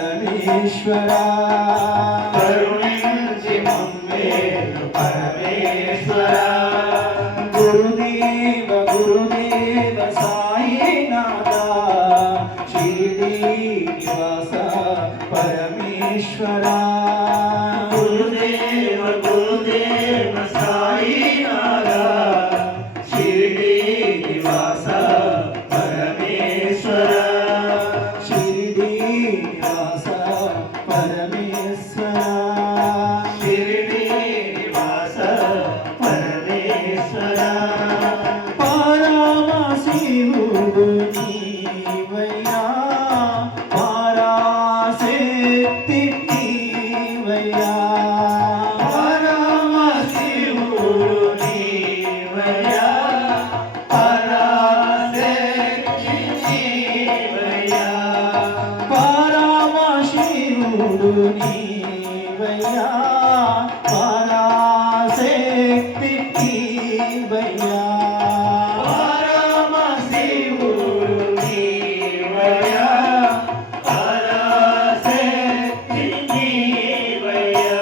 పరమేశ్వరా కరుణించి మమ్మేలు పరమేశ్వరా గురుదేవ గురుదేవ సాయినాథా షిరిడి నివాస పరమేశ్వరా గురుదేవ గురుదేవ సాయినాథా షిరిడి నివాస పరమేశ్వరా షిరిడి నివాస పరమేశ్వరా షిరిడి నివాస పరమేశ్వరా పరమశివుడు నీవయ్యా పరాశక్తి నీవయ్యా పరమశివుడు నీవయ్యా పరాశక్తి నీవయ్యా పరమశివుడు నీవయ్యా పరాశక్తి నీవయ్యా పరమశివుడు నీవయ్యా పరాశక్తి నీవయ్యా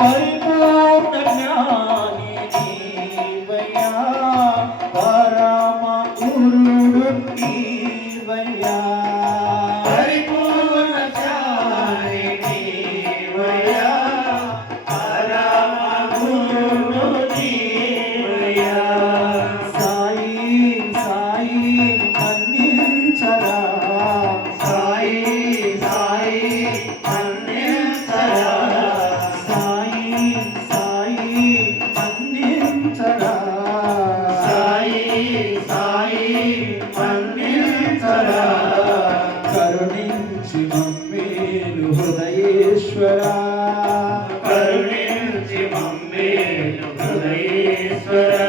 పరిపూర్ణ జ్ఞాని నీవయ్యా పరమ గురుడు నీవయ్యా పరిపూర్ణ జ్ఞాని నీవయ్యా పరమ గురుడు నీవయ్యా సాయి సాయి మన్నించరా సాయి సాయి మన్నించరా సాయి సాయి మన్నించరా సాయి సాయి మన్నించరా కరుణించి మమ్మేలు హృదయేశ్వరా కరుణించి మమ్మేలు హృదయేశ్వరా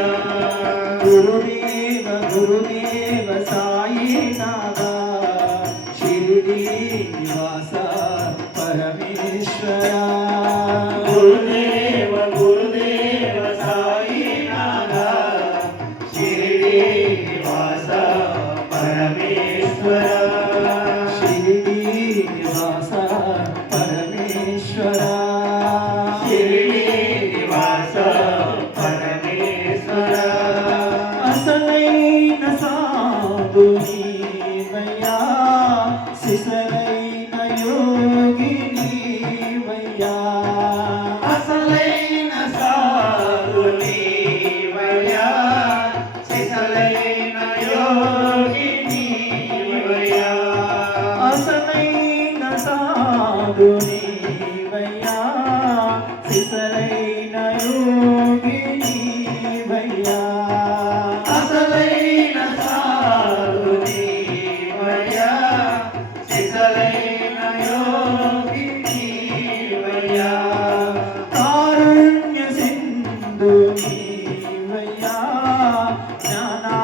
గురుదేవ గురుదేవ సాయినాథా షిరిడి నివాస పరమేశ్వరా గురుదేవ గురుదేవ సాయినాథా షిరిడి నివాస పరమేశ్వరా షిరిడి నివాస పరమేశ్వరా షిరిడి నివాస పరమేశ్వరా అసలైన సాధు నీవయ్యా సిసలైన యోగి నీవయ్యా అసలైన సాధు నీవయ్యా సిసలైన యోగి నీవయ్యా అసలైన సాధు నీవయ్యా సిసలైన యోగి నీవయ్యా అసలైన సాధు నీవయ్యా సిసలైన యోగి నీవయ్యా కారుణ్య సింధు నీవయ్యా జ్ఞానా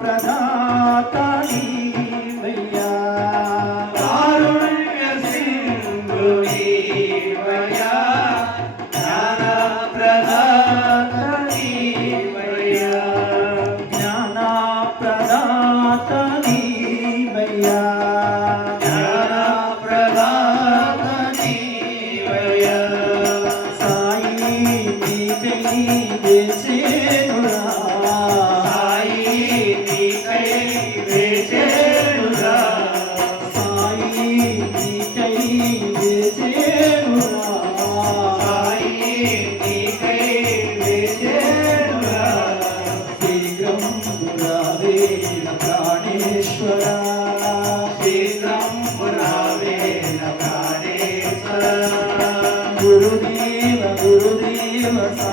ప్రదాత నీవయ్యా కారుణ్య సింధు నీవయ్యా జ్ఞాన ప్రదాత నీవయ్యా జ్ఞానా ప్రదాత నీవయ్యా జ్ఞాన ప్రదాత నీవయ్యా సాయి నీకై వేచేనురా సాయి నీకై వేచేనురా సాయి నీకై వేచేనురా సాయి నీకై వేచేనురా శీఘ్రం రావేల ప్రాణేశ్వరా శీఘ్రం పురావేల ప్రాణేశ్వర గురుదేవ గురుదేవ సా